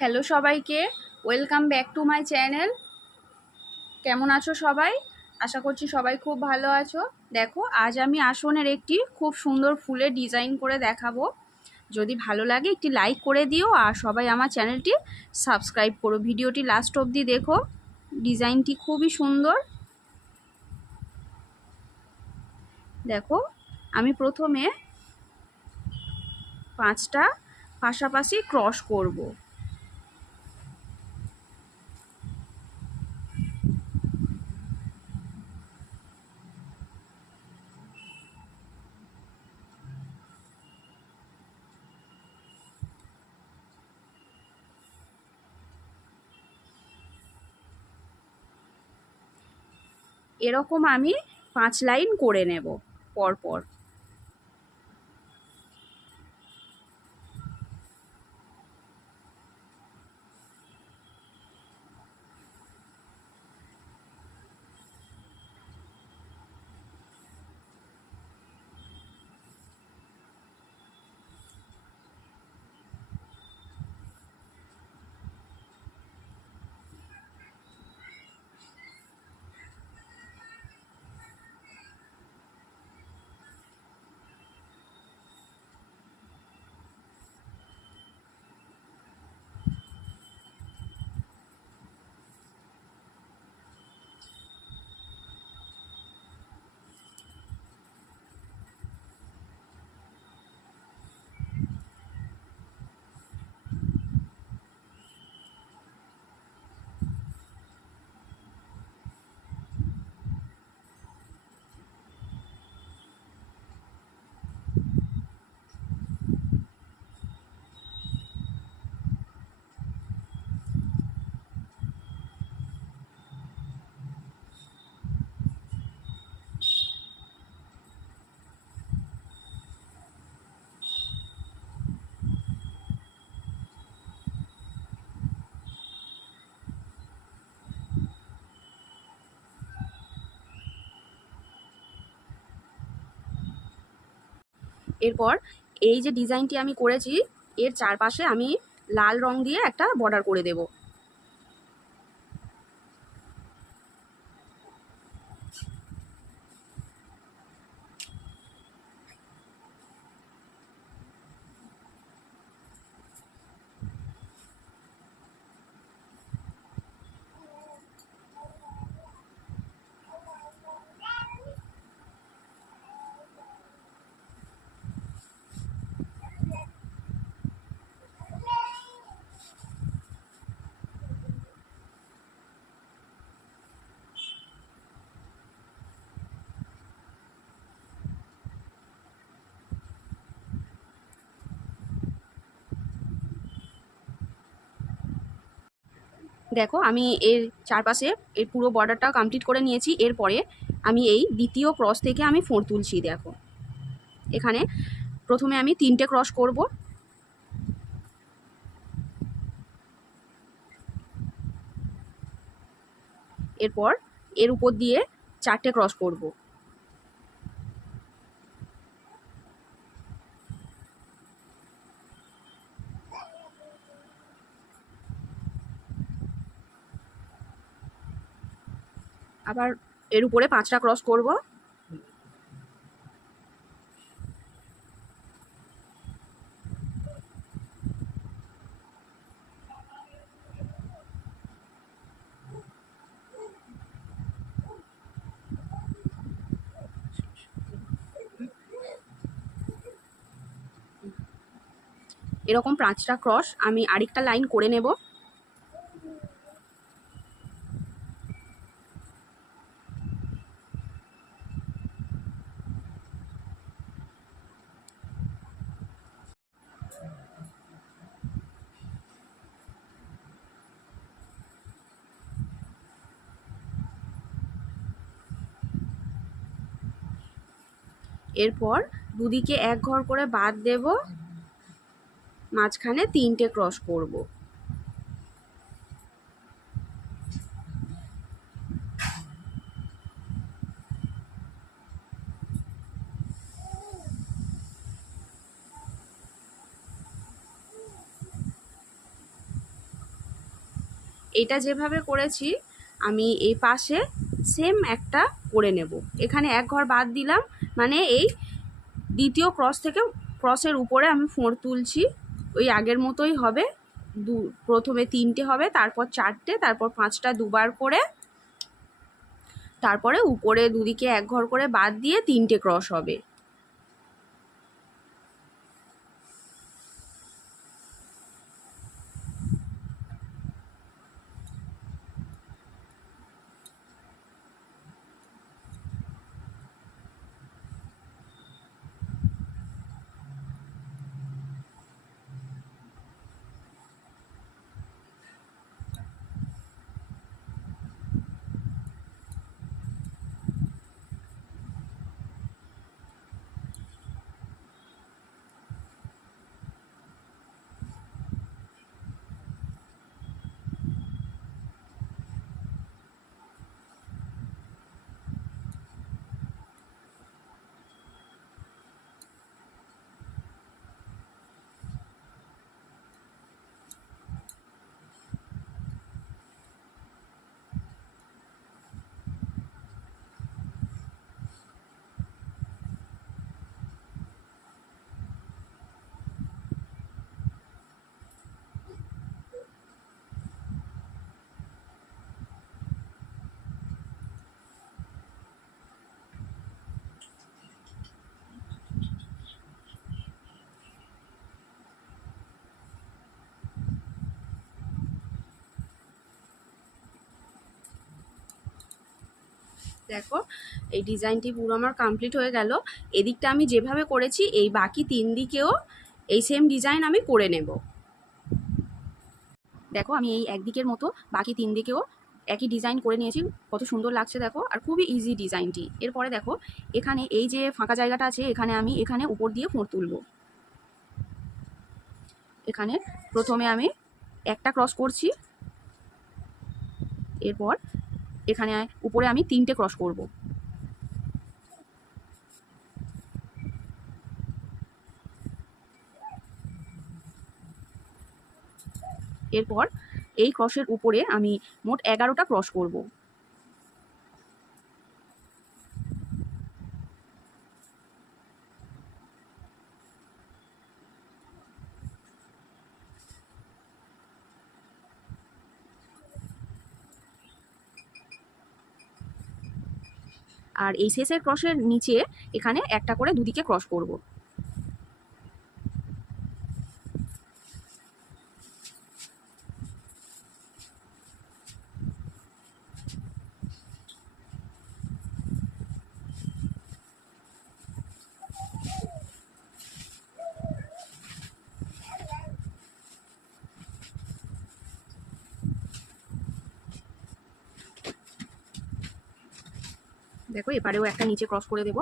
Hello সবাইকে, welcome back to my channel. কেমন আছো সবাই? আশা করছি সবাই খুব ভালো আছো। দেখো, আজ আমি আসনের একটি খুব সুন্দর ফুলের ডিজাইন করে দেখাবো। যদি ভালো লাগে একটি লাইক করে দিও, আর সবাই আমার চ্যানেলটি সাবস্ক্রাইব করো। ভিডিওটি লাস্ট অবধি দেখো, ডিজাইনটি খুবই সুন্দর। দেখো, আমি প্রথমে 5টা পাশাপাশি ক্রস করব। এরকম আমি 5 লাইন করে নেব পরপর। এরপর এই যে ডিজাইনটি আমি করেছি, এর চারপাশে আমি লাল রং দিয়ে একটা বর্ডার করে দেব। দেখো, আমি এর চারপাশে এর পুরো বর্ডারটা কমপ্লিট করে নিয়েছি। এরপরে আমি এই দ্বিতীয় ক্রস থেকে আমি ফোঁড় তুলছি। দেখো, এখানে প্রথমে আমি 3টে ক্রস করব। এরপর এর উপর দিয়ে 4টে ক্রস করব। আবার এর উপরে 5টা ক্রস করব। এরকম 5টা ক্রস আমি আরেকটা লাইন করে নেব। এরপর দুদিকে 1 ঘর করে বাদ দেব, মাঝখানে 3টে ক্রস করব। এটা যেভাবে করেছি আমি এই পাশে সেম একটা করে নেব। এখানে এক ঘর বাদ দিলাম, মানে এই দ্বিতীয় ক্রস থেকে ক্রসের উপরে আমি ফোঁড় তুলছি। ওই আগের মতোই হবে, প্রথমে 3টে হবে, তারপর 4টে, তারপর 5টা দুবার করে, তারপরে উপরে দুদিকে এক ঘর করে বাদ দিয়ে 3টে ক্রস হবে। দেখো এই ডিজাইনটি পুরো আমার কমপ্লিট হয়ে গেল। এদিকটা আমি যেভাবে করেছি এই বাকি 3 দিকেও এই সেম ডিজাইন আমি করে নেব। দেখো আমি এই একদিকের মতো বাকি 3 দিকেও একই ডিজাইন করে নিয়েছি, কত সুন্দর লাগছে দেখো, আর খুবই ইজি ডিজাইনটি। এরপরে দেখো এখানে এই যে ফাঁকা জায়গাটা আছে, এখানে আমি এখানে উপর দিয়ে ফোঁড় তুলব। এখানে প্রথমে আমি একটা ক্রস করছি, এরপর এখানে উপরে আমি 3টে ক্রস করব। এরপর এই ক্রসের উপরে আমি মোট 11টা ক্রস করব। আর এই শেষের ক্রসের নিচে এখানে একটা করে দুদিকে ক্রস করব। দেখো এপারেও একটা নিচে ক্রস করে দেব।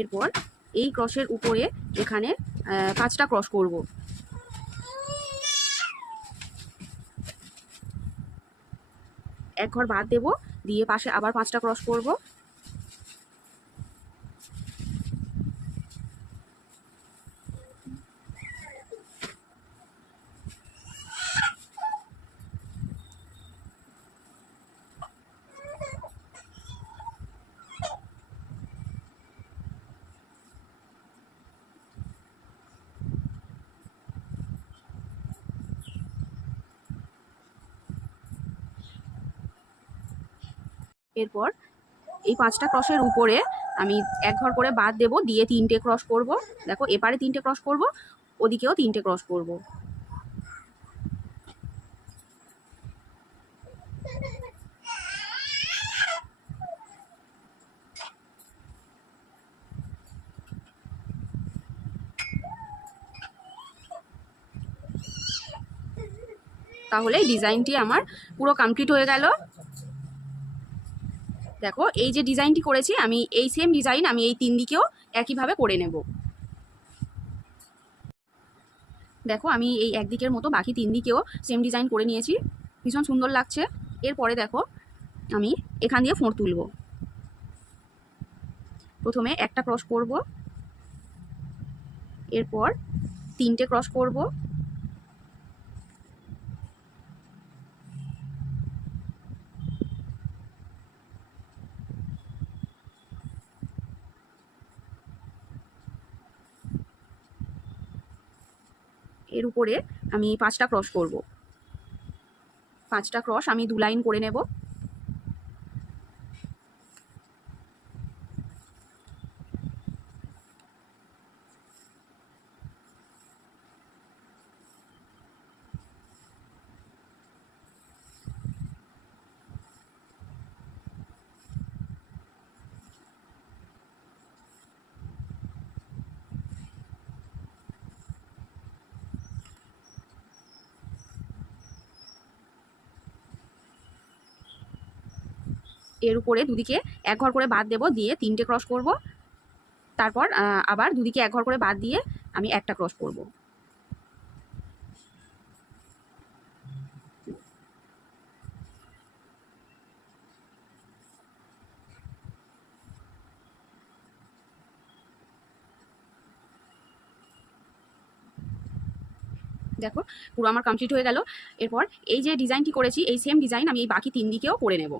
এরপর এই ক্রসের উপরে এখানে 5টা ক্রস করব। এক ঘর বাদ দেব, দিয়ে পাশে আবার 5টা ক্রস করব। এরপর এই 5টা ক্রসের উপরে আমি এক ঘর করে বাদ দেব, দিয়ে 3টে ক্রস করব। দেখো এপারে 3টে ক্রস করব, ওদিকেও 3টে ক্রস করব। তাহলে ডিজাইনটি আমার পুরো কমপ্লিট হয়ে গেল। দেখো এই যে ডিজাইনটি করেছি আমি, এই সেম ডিজাইন আমি এই 3 দিকেও একইভাবে করে নেব। দেখো আমি এই একদিকের মতো বাকি 3 দিকেও সেম ডিজাইন করে নিয়েছি, ভীষণ সুন্দর লাগছে। এরপরে দেখো আমি এখান দিয়ে ফোঁড় তুলব। প্রথমে একটা ক্রস করব, এরপর 3টে ক্রস করব, এর উপরে আমি 5টা ক্রস করব। 5টা ক্রস আমি 2 লাইন করে নেব। এর উপরে দুদিকে 1 ঘর করে বাদ দেব, দিয়ে 3টে ক্রস করব। তারপর আবার দুদিকে 1 ঘর করে বাদ দিয়ে আমি একটা ক্রস করব। দেখো পুরো আমার কমপ্লিট হয়ে গেল। এরপর এই যে ডিজাইনটি করেছি এই সেম ডিজাইন আমি এই বাকি 3 দিকেও করে নেব।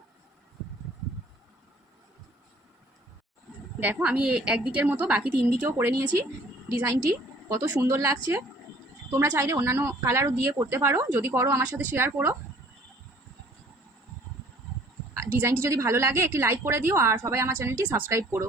দেখো আমি একদিকের মতো বাকি 3 দিকেও করে নিয়েছি। ডিজাইনটি কত সুন্দর লাগছে। তোমরা চাইলে অন্যান্য কালারও দিয়ে করতে পারো, যদি করো আমার সাথে শেয়ার করো। ডিজাইনটি যদি ভালো লাগে একটি লাইক করে দিও, আর সবাই আমার চ্যানেলটি সাবস্ক্রাইব করো।